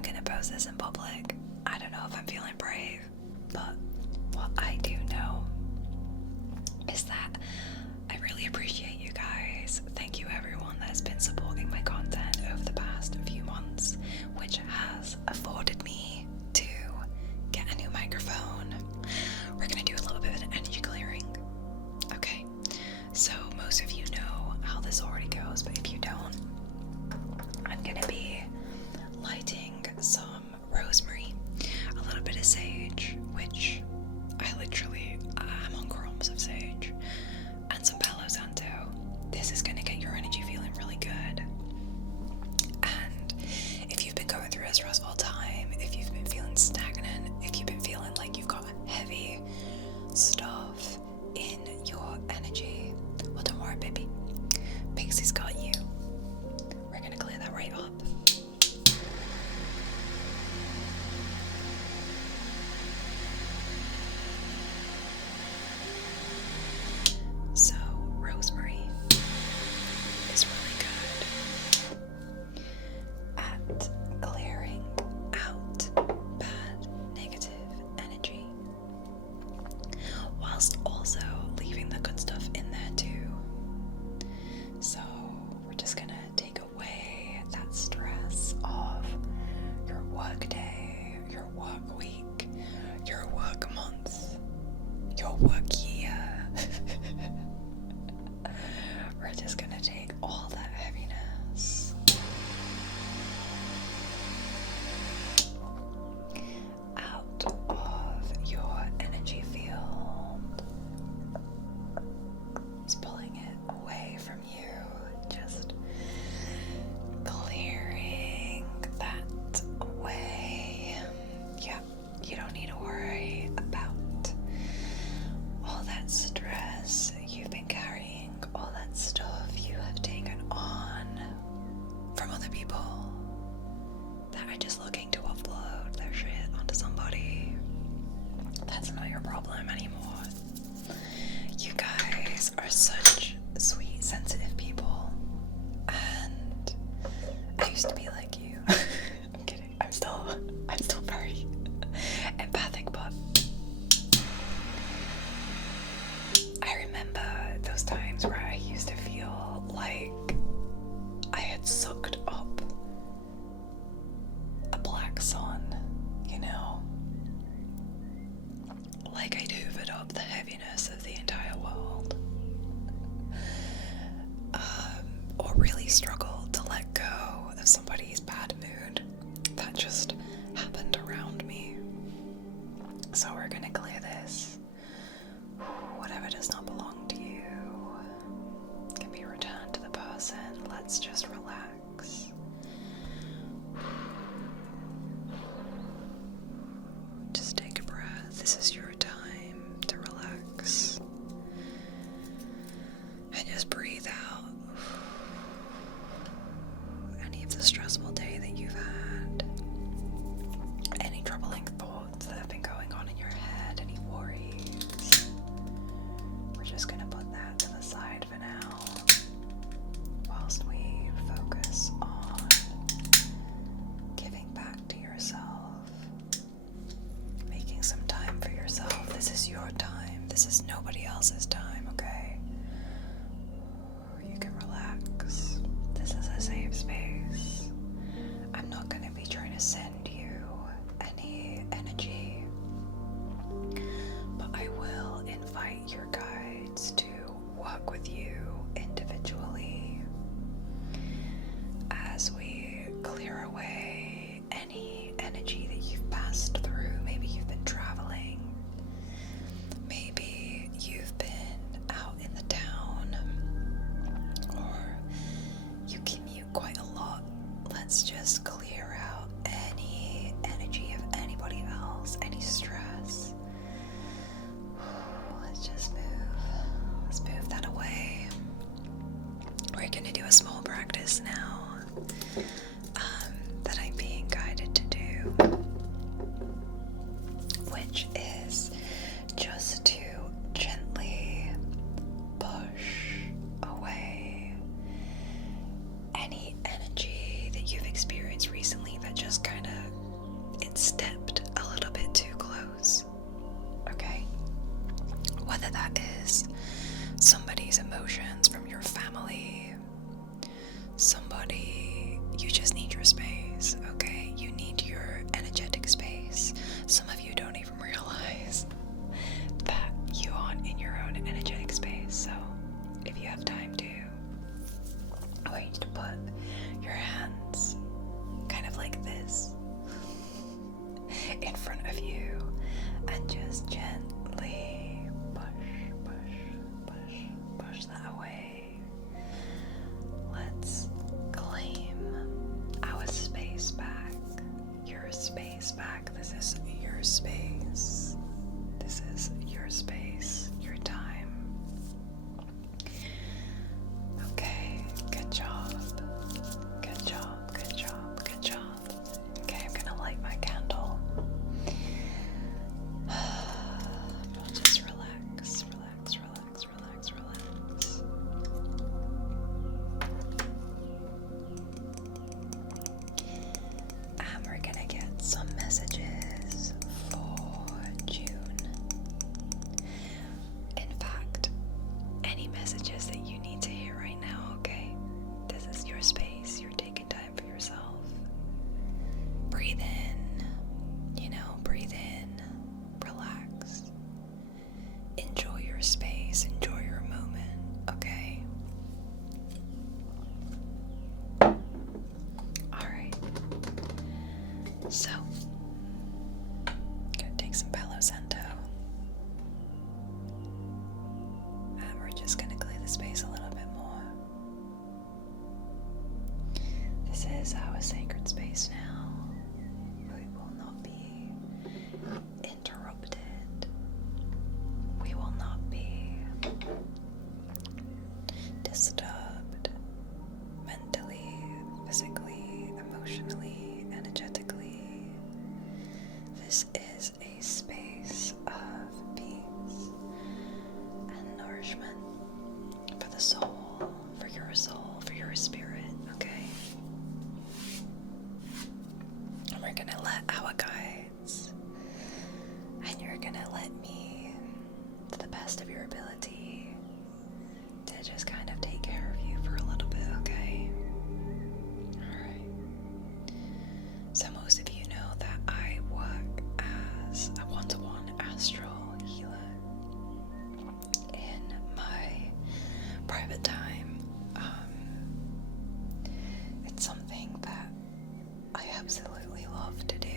I'm gonna post this in public. I don't know if I'm feeling brave, but what I do know is that I really appreciate you guys. Thank you everyone that's been supporting my content over the past few months, which has afforded me to get a new microphone. We're gonna do a little bit of an energy clearing. Okay, so most of you know how this already goes, but if you don't, I'm gonna be lighting some rosemary, a little bit of sage, which I'm on crumbs of sage, and some Palo Santo. This is gonna get your energy feeling really good. And if you've been going through a stressful time, if you've been feeling stagnant, if you've been feeling like you've got heavy stuff in your energy, well, don't worry, baby. Pixie's got you. We're gonna clear that right up. So, rosemary is really good at clearing out bad, negative energy, whilst also leaving the good stuff in there too. So, we're just gonna take away that stress of your work day, your work week, your work month, your work year. We're just gonna take all that heaviness out of your energy field. Just pulling it away from you, just clearing that away. Yeah, you don't need to worry about all that stress you've been carrying, all that stuff you have taken on from other people that are just looking to upload their shit onto somebody. That's not your problem anymore. You guys are such sweet, sensitive people, and I used to be like you. I'm kidding. I'm still very empathic, but I remember those times where I used to feel like I had sucked up a black sun, you know? Like I'd hoovered up the heaviness of the entire world. Or really struggled to let go of somebody's bad mood that just happened around me. So we're gonna clear this. Whatever does not belong to you can be returned to the person. Let's just relax. Just take a breath. This is your time to relax. And just breathe out any of the stressful day that you've had, any troubling thoughts that have been going on in your head, any worries. We're just gonna put that to the side for now, whilst we focus on giving back to yourself, making some time for yourself. This is your time. This is nobody else's time, okay? You can relax. This is a safe space. I'm not gonna be trying to send you any energy, but I will invite your guides to work with you individually as we clear away any energy that you've passed through. Maybe you've been traveling, maybe you've been out in the town, or you commute quite a lot. Let's just clear out any energy of anybody else, any stress. Let's move that away. We're gonna do a small practice now that I'm being guided to do, which is just to gently push away any energy that you've experienced recently that just kind of in front of you and just gently push that away. Let's claim our space back. Your space back. This is your space. This is your space, your time. Okay, good job. Good job, good job, good job. Okay, I'm gonna light my candle. Just relax, relax, relax, relax, relax. And we're gonna get some messages for June. In fact, any messages that you need to hear right now, okay? This is your space. You're taking time for yourself. Breathe in, breathe in, relax. Enjoy your space, enjoy your moment, okay? Alright. So, gonna take some Palo Santo. And we're just gonna clear the space a little bit more. This is our sacred space now. We will not be interrupted. We will not be disturbed mentally, physically, emotionally, energetically. This is a space of peace and nourishment for the soul, for your spirit, okay? And we're gonna let our guides, and you're gonna let me, to the best of your ability, to just kind of take care of you for a little bit, okay? Alright. So most of you know that I work as a one-to-one astral healer in my private time. It's something that I absolutely love to do.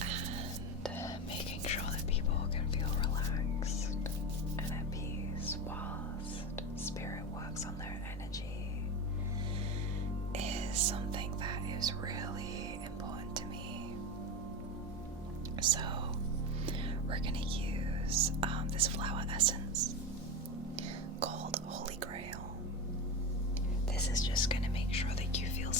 And making sure that people can feel relaxed and at peace whilst spirit works on their energy is something that is really important to me. So we're gonna use this flower essence called Holy Grail. This is just gonna make sure that you feel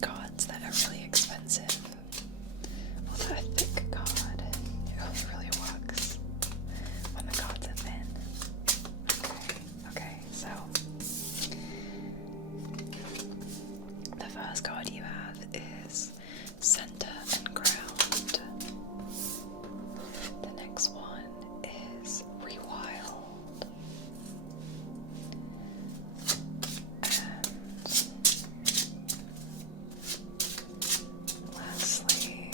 cards that are really expensive. Well, that a thick card. It only really works when the cards are thin. Okay, so the first card you have is Center and Ground. The next one is Rewild. And lastly,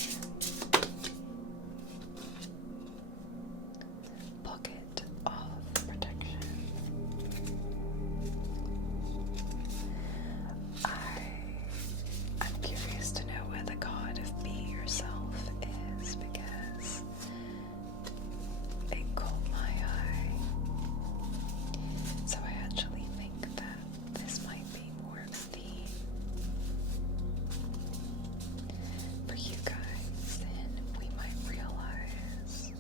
Pocket of Protection. I'm curious to know where the card of Be Yourself is because it caught my eye. So I actually think that this might be more of a theme for you guys than we might realize.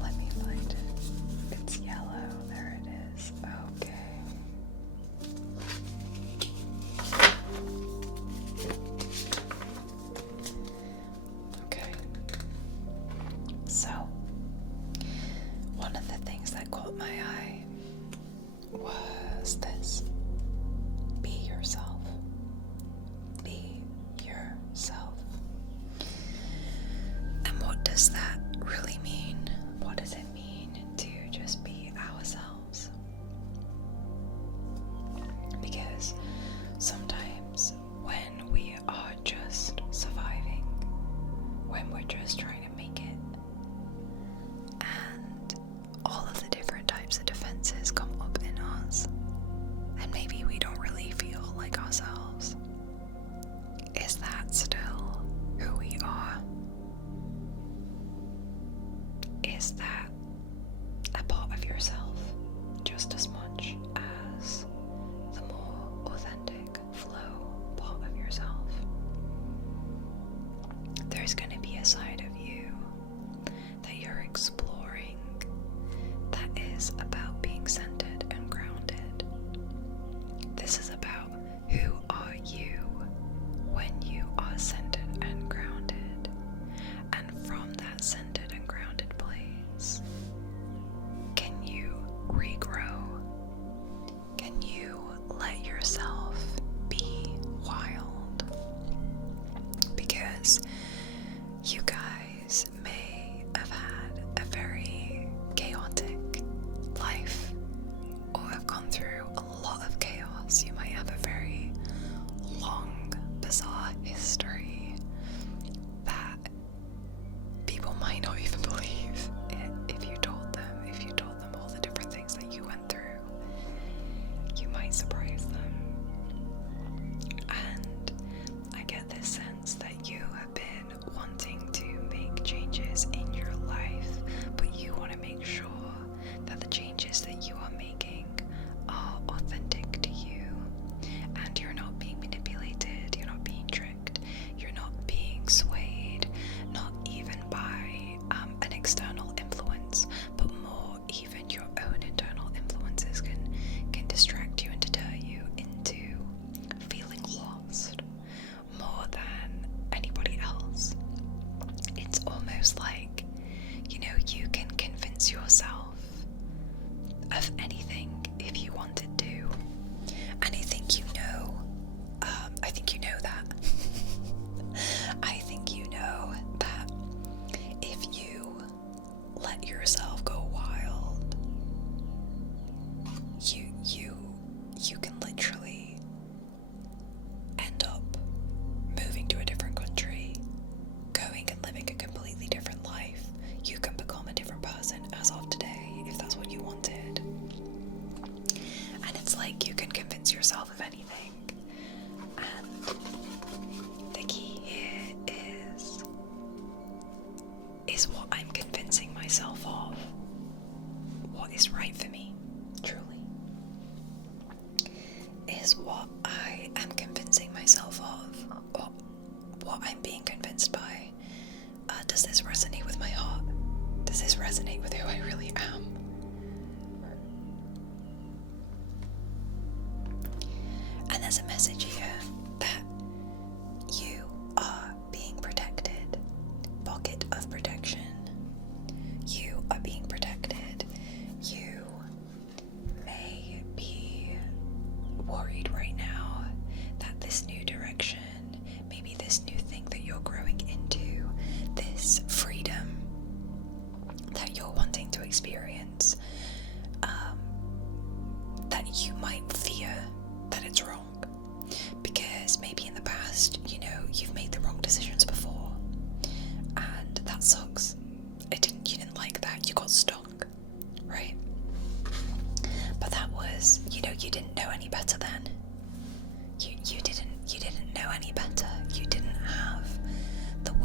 Let me find it. It's yellow. There it is. Okay. Okay. So, one of the things that caught my eye was this. Be yourself. Be yourself. And what does that really mean? What does it mean to just be ourselves? Because sometimes when we are just surviving, when we're just trying to make it, and all of the different types of defenses come up in us, and maybe we don't really feel like ourselves. Is that still who we are? Is that a part of yourself just as much as the more authentic flow part of yourself? There's going to be a side of you that you're exploring that is about being centered and grounded. This is about who are you when you are centered and grounded, and from that centered and grounded place, can you regrow? Can you let yourself be wild? Because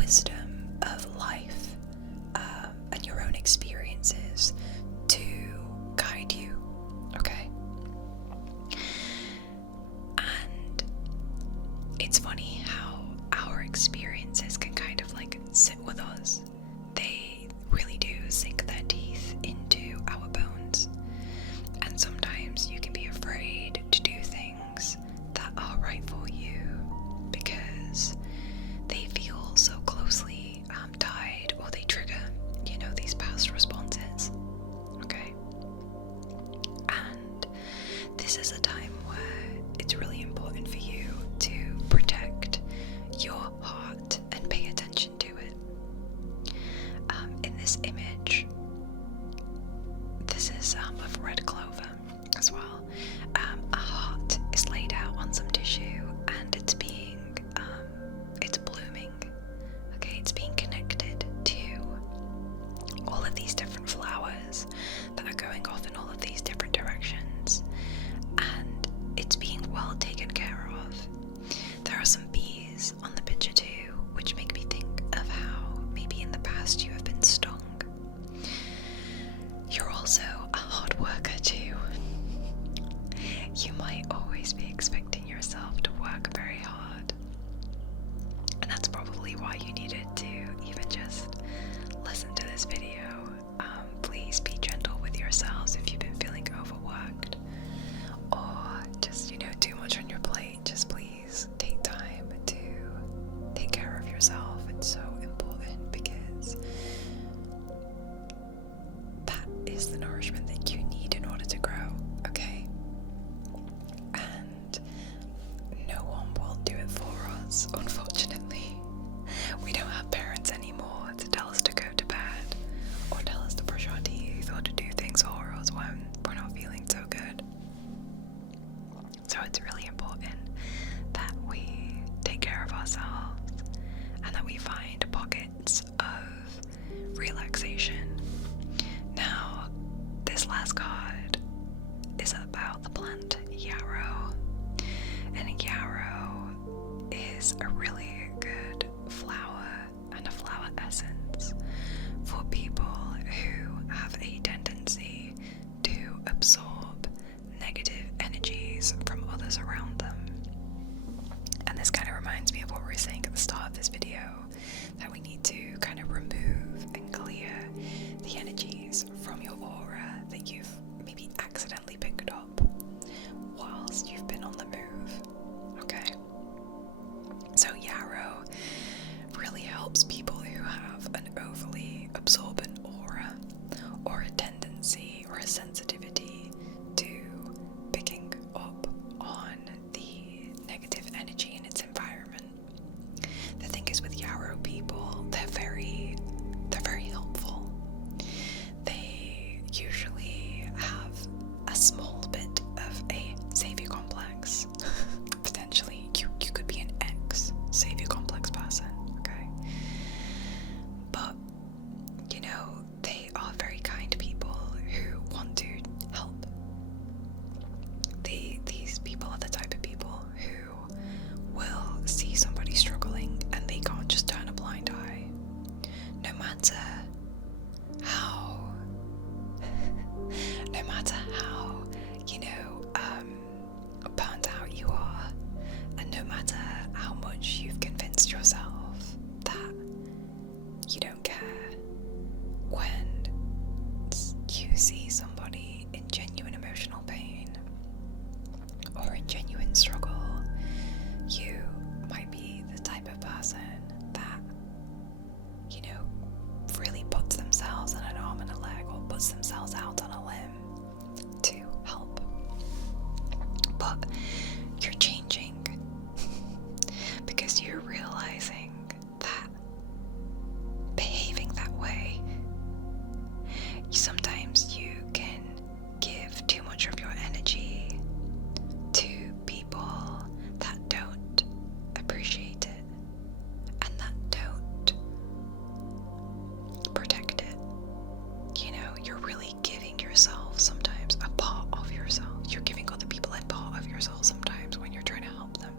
wisdom of life and your own experiences to guide you, okay? And it's funny how our experiences can kind of like sit with us. They really do sink their teeth into our bones. And sometimes you can be afraid to do things that are right for you because they feel so closely tied, or they trigger, these past responses. Okay? And this is a time where it's really important for you to protect your heart and pay attention to it. In this image, this is of red clover as well. A heart is laid out on some tissue, and it's blooming. Okay, it's being connected to all of these different flowers that are going off in all of these different directions, and it's being well taken care of. There are some bees on the picture too, which make me think of how maybe in the past you have been stung. You're also a hard worker too. You might always be expecting yourself to work very hard, and that's probably why you needed to even just listen to this video. Please be gentle with yourselves if you've been feeling overworked or just, too much on your plate. Just please take time to take care of yourself. It's so important because that is the nourishment that you need in order to grow, okay? And no one will do it for us, unfortunately. We don't have parents anymore to tell us to go to bed, or tell us to brush our teeth, or to do things for us when we're not feeling so good. So it's really important that we take care of ourselves and that we find pockets of relaxation. Now, this last card is about the plant yarrow, and yarrow is a really good flower and a flower essence for people who have a tendency to absorb negative energies from others around them. And this kind of reminds me of what we were saying at the start of this video, that we need to kind of remove and clear the energies from your aura that you've maybe accidentally picked up whilst you've been on the move, okay? So yarrow really helps people who have an overly absorbent aura, or a tendency or a sensitivity to picking up on the negative energy in its environment. The thing is with yarrow people, they're very helpful. They usually have a small bit of a savior complex. Potentially, you could be an ex-savior complex person, okay? But, they are very kind people who want to help. These people are the type of people who will see somebody struggling and they can't just turn a blind eye. No matter how burnt out you are, and no matter how much you've convinced yourself that you don't care, when you see somebody in genuine emotional pain or in genuine struggle, you might be the type of person that, really puts themselves on an arm and a leg, or puts themselves out on a limb to help. But you're changing because you're realizing that behaving that way, sometimes you can give too much of your energy to people that don't appreciate it and that don't protect it. You're really giving yourself sometimes a part of yourself. You're giving other people a part of yourself sometimes when you're trying to help them,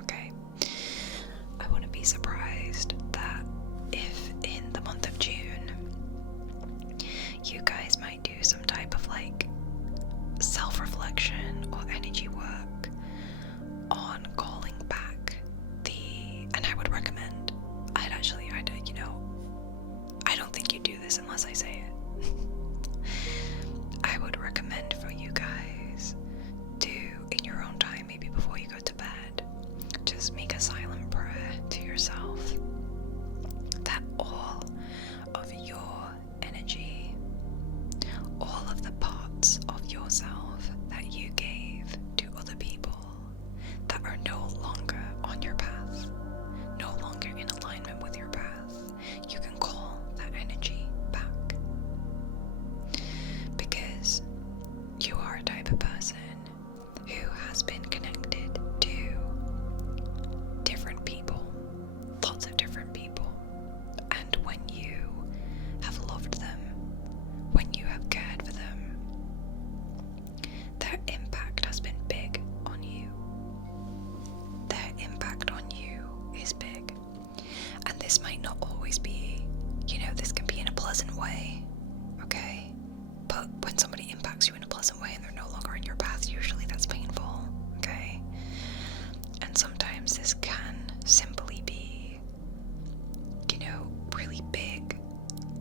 okay? I wouldn't be surprised that always be, this can be in a pleasant way, okay? But when somebody impacts you in a pleasant way and they're no longer in your path, usually that's painful, okay? And sometimes this can simply be, really big,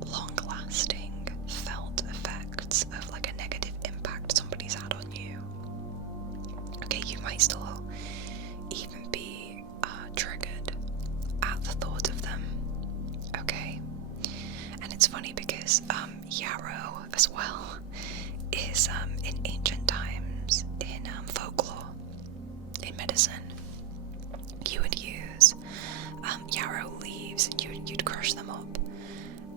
long-lasting, felt effects of like a negative impact somebody's had on you. Okay, you might still even be triggered at the thought of them, okay? And it's funny because yarrow as well is in ancient times, in folklore, in medicine, you would use yarrow leaves and you'd crush them up,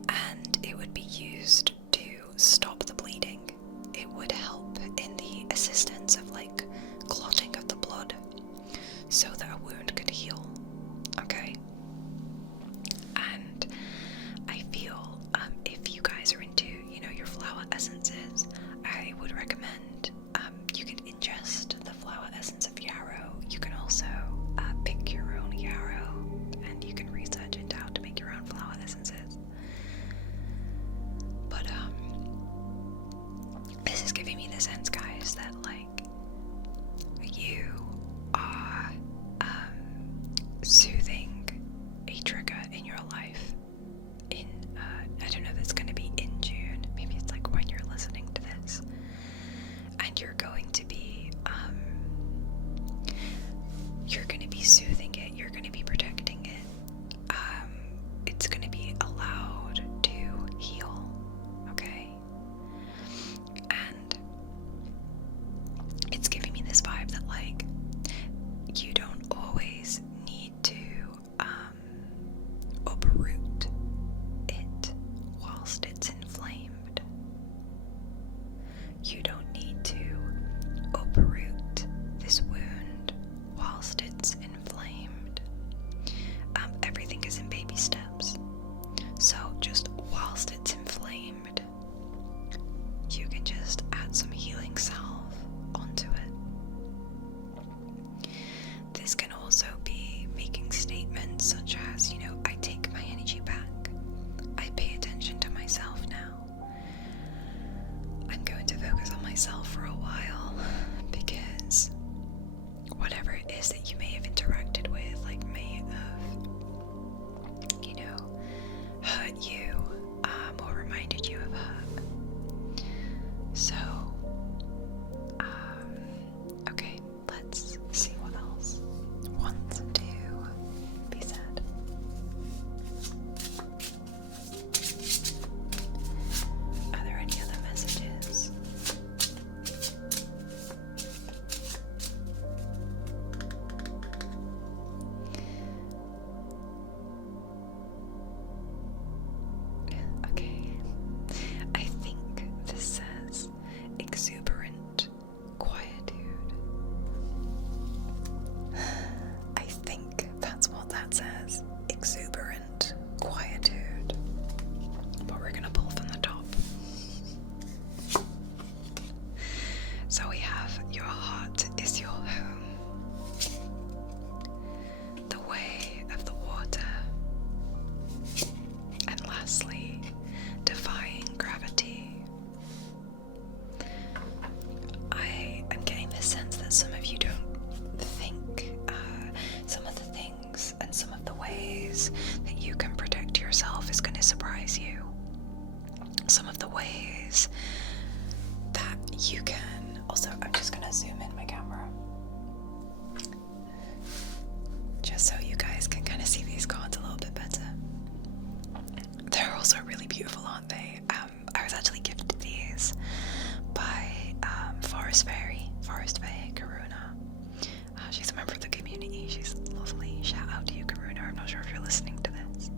and it would be used to stop the bleeding. It would help in the assistance of like clotting of the blood so that a wound could heal, okay? And I feel if you guys are into, your flower essences, I would recommend you can ingest the flower essence of yarrow. You can also pick your own yarrow, and you can research into how to make your own flower essences. But this is giving me the sense, guys, that like you are soothing a trigger in your life. In I don't know if it's going to be in June. Maybe it's like when you're listening to this, and you're going to be soothing it. You're going to be protecting it. It's going to be allowed to heal, okay? And it's giving me this vibe that like you don't always need to uproot it whilst it's inflamed. You don't need to uproot this wound whilst it's inflamed. Everything is in baby steps. So just whilst it's inflamed, you can just add some healing salve onto it. This can also be making statements such as, I take my energy back. I pay attention to myself now. I'm going to focus on myself for a while, because whatever it is that you may have interacted with, like may have, hurt you, or reminded you of hurt. So, okay, let's see what else wants to be said. Are there any other messages? Okay, I think this says exuberant quietude. I think that's what that says, exuberant quietude. But we're gonna pull from the top. So we have your heart is your home. The way of the water. And lastly, defying gravity. I am getting this sense that some of you don't think some of the things and some of the ways that you can protect yourself is going to surprise you. Some of the ways that you can... Also, I'm just going to zoom in my camera, just so you guys can kind of see these cards a little bit better. They're also really beautiful, aren't they? I was actually gifted these by Forest Fae Karuna. She's a member of the community. She's lovely. Shout out to you, Karuna. I'm not sure if you're listening to this.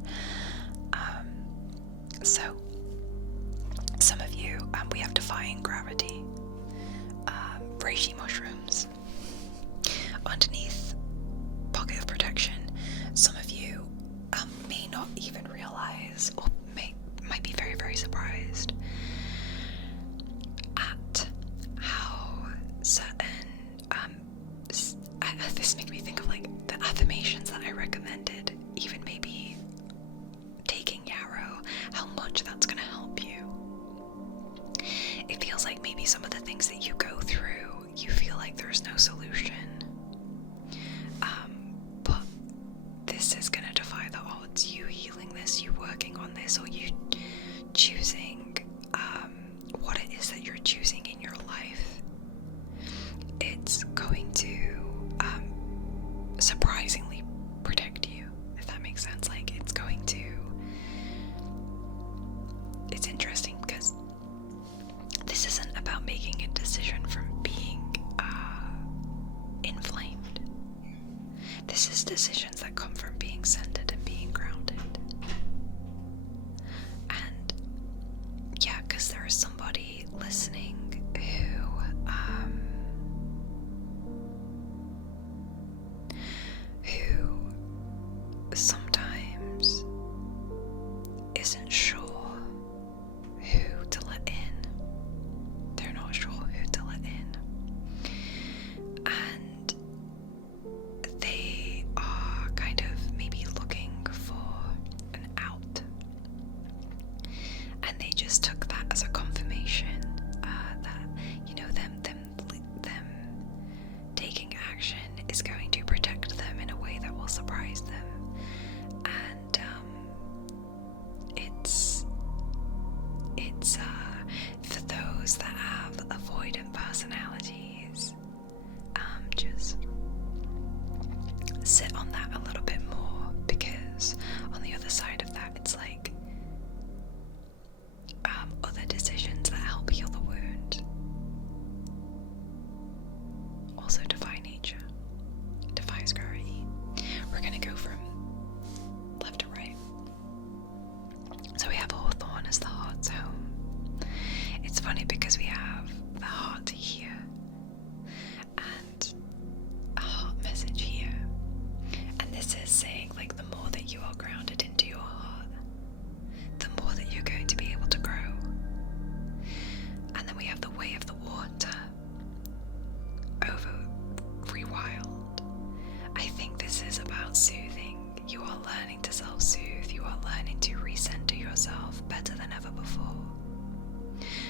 So, some of you, we have defying gravity. Reishi mushrooms underneath pocket of protection. Some of you may not even realize, or might be very, very surprised at how certain this makes me think of like the affirmations that I recommended, even maybe taking decisions that come from being centered and being grounded. And yeah, because there is somebody listening who sometimes isn't sure who to let in. They're not sure who to let in. And they are kind of maybe looking for an out. And they just took that as a confirmation that, you know, them taking action is going to protect them in a way that will surprise them. And it's for those that have avoidant personalities, just sit on that a little bit more, because on the other side of that, it's like other decisions that help heal the wound also defy nature, defies gravity. We're gonna go from left to right. So we have Hawthorne as the heart's home. It's funny because we have the heart here and a heart message here. And this is saying, like, the more that you are grounded into your heart, the more that you're going to be able to grow. And then we have the way of the water over rewild. I think this is about soothing. You are learning to self-soothe. You are learning to recenter yourself better than ever before,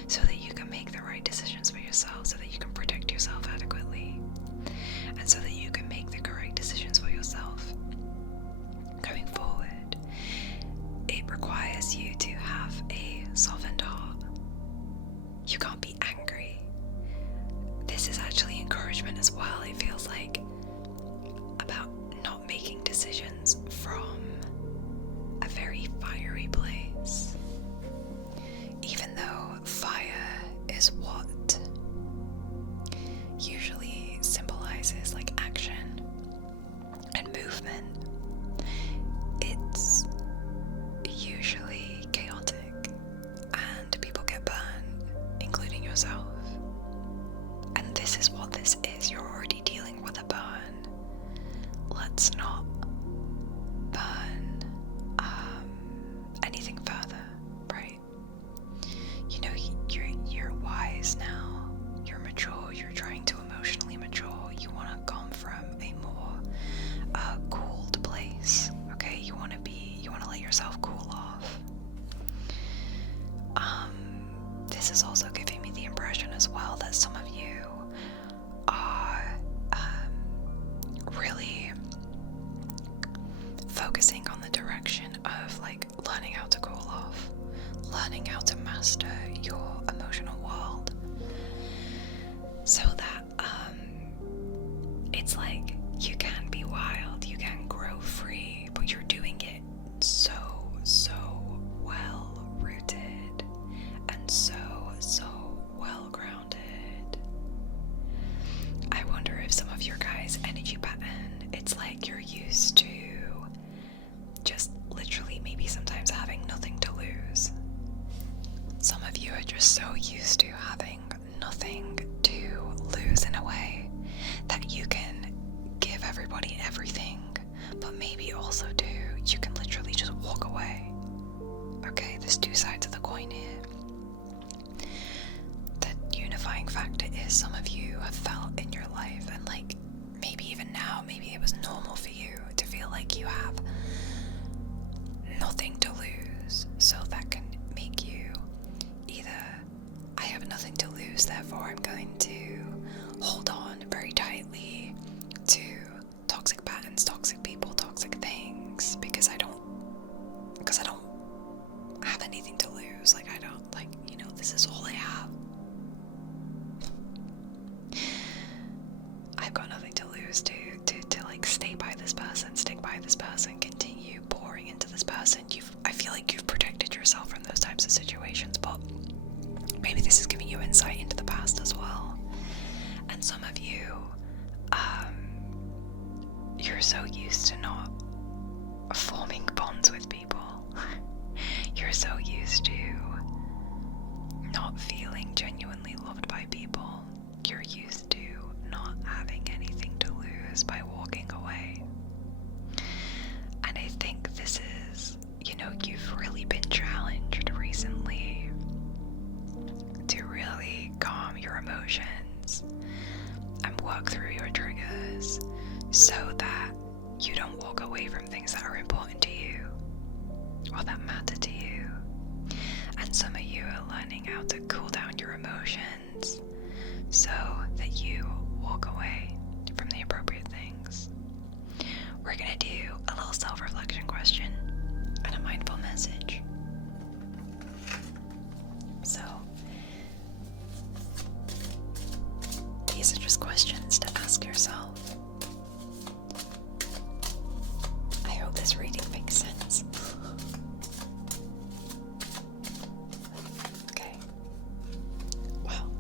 so that you can make the right decisions for yourself, so that you can protect yourself adequately, and so that you can make the correct decisions for yourself going forward. It requires you to have a softened heart. You can't be angry. This is actually encouragement as well. It feels like about not making decisions from a very fiery place. Even though fire is what usually symbolizes like action and movement, it's usually chaotic and people get burned, including yourself. And this is what this is. You're already dealing with a burn. Let's not burn anything further, right? You know, you're wise now. You're mature. You're trying to emotionally mature. You want to come from a more cooled place. Okay, you want to let yourself cool off. This is also giving me the impression as well that some of you are really focusing on the direction of like learning how to cool off, learning how to master your emotional world, so that it's like you can be wild, you can grow free, but you're doing it so well rooted and so well grounded. I wonder if some of your guys' energy pattern, it's like you're used to just literally maybe sometimes having nothing to lose. Some of you are just so used to having nothing to lose in a way that you can give everybody everything, but maybe also you can literally just walk away. Okay, there's two sides of the coin here. The unifying factor is some of you have felt in your life, and like maybe even now, maybe it was normal for you to feel like you have nothing to lose. So that can make you either, I have nothing to lose, therefore I'm going to hold on very tightly to toxic patterns, toxic people, toxic things, because I don't have anything to lose. Like, I don't, like, you know, this is all I have. I've got nothing to lose to like stay by this person, stick by this person, continue pouring into this person. I feel like you've protected yourself from those types of situations, but maybe this is giving you insight into the past as well. And some of you, you're so used to not forming bonds with people. You're so used to not feeling genuinely loved by people. You're used to not having anything to lose by walking away. And I think this is, you've really been challenged recently to really calm your emotions and work through your triggers so that you don't walk away from things that are important to you or that matter to you. And some of you are learning how to cool down your emotions so that you walk away from the appropriate things. We're going to do a little self-reflection question and a mindful message. So, these are just questions to ask yourself. I hope this reading makes sense. Okay. Well,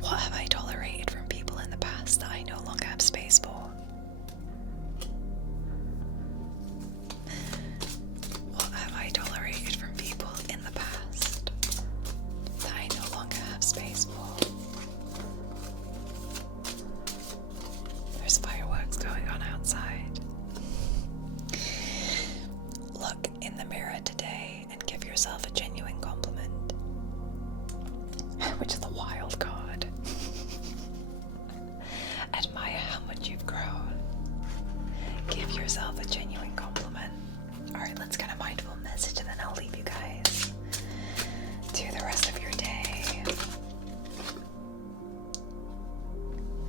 what have I tolerated from people in the past that I no longer have space for? What have I tolerated from people in the past that I no longer have space for? There's fireworks going on outside. Look in the mirror today and give yourself a genuine compliment. Which is the wild card. Admire how much you've grown. Give yourself a genuine compliment. Alright, let's get a mindful message and then I'll leave you guys to the rest of your day.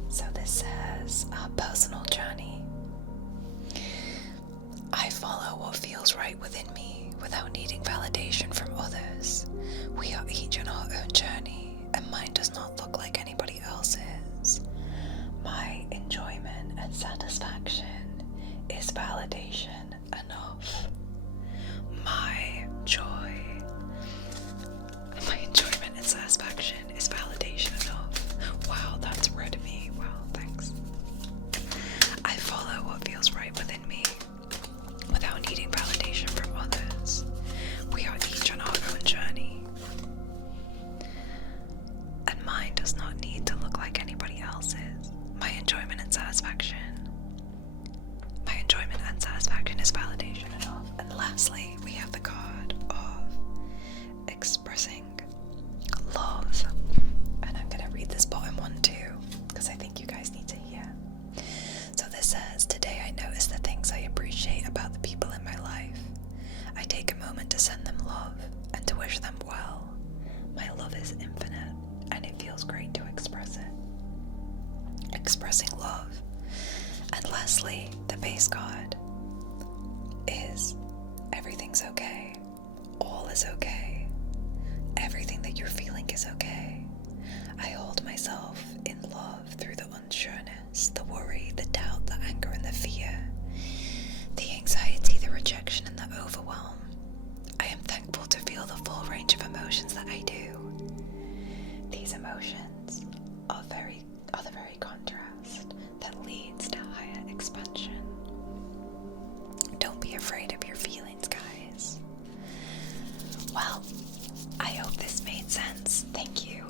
So this says, a personal journey. I follow what feels right within me without needing validation from others. We are each on our own journey, and mine does not look like anybody else's. My enjoyment and satisfaction is validation enough. My enjoyment and satisfaction is validation enough. Wow, that's rare to me. Wow, thanks. I follow what feels right within me without needing validation from others. We are each on our own journey, and mine does not need to look like anybody else's. My enjoyment and satisfaction is validation enough. And lastly, we have the card of expressing love. And I'm going to read this bottom one too, because I think you guys need to hear. So this says, today I notice the things I appreciate about the people in my life. I take a moment to send them love and to wish them well. My love is infinite, and it feels great to express it. Expressing love. And lastly, the base card is everything's okay. All is okay. Everything that you're feeling is okay. I hold myself in love through the unsureness, the worry, the doubt, the anger, and the fear, the anxiety, the rejection, and the overwhelm. I am thankful to feel the full range of emotions that I do. These emotions are the very contrast that leads to higher expansion. Don't be afraid of your feelings, guys. Well, I hope this made sense. Thank you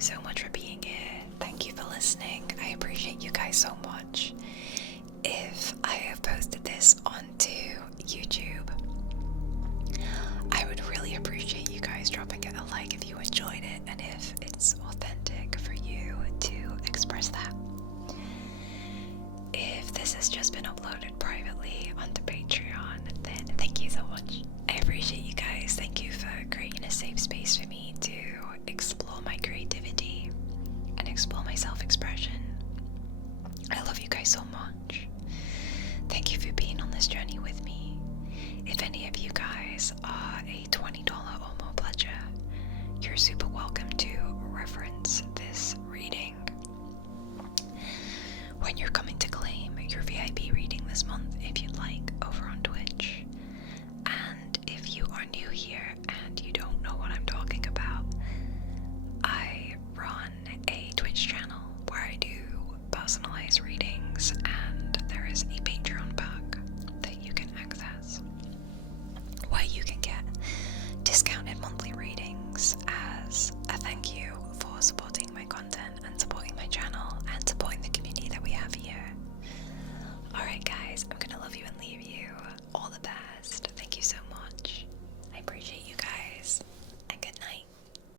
so much for being here. Thank you for listening. I appreciate you guys so much. If I have posted this onto YouTube, I would really appreciate you guys dropping it a like if you enjoyed it and if it's authentic for you to express that. If this has just been uploaded privately,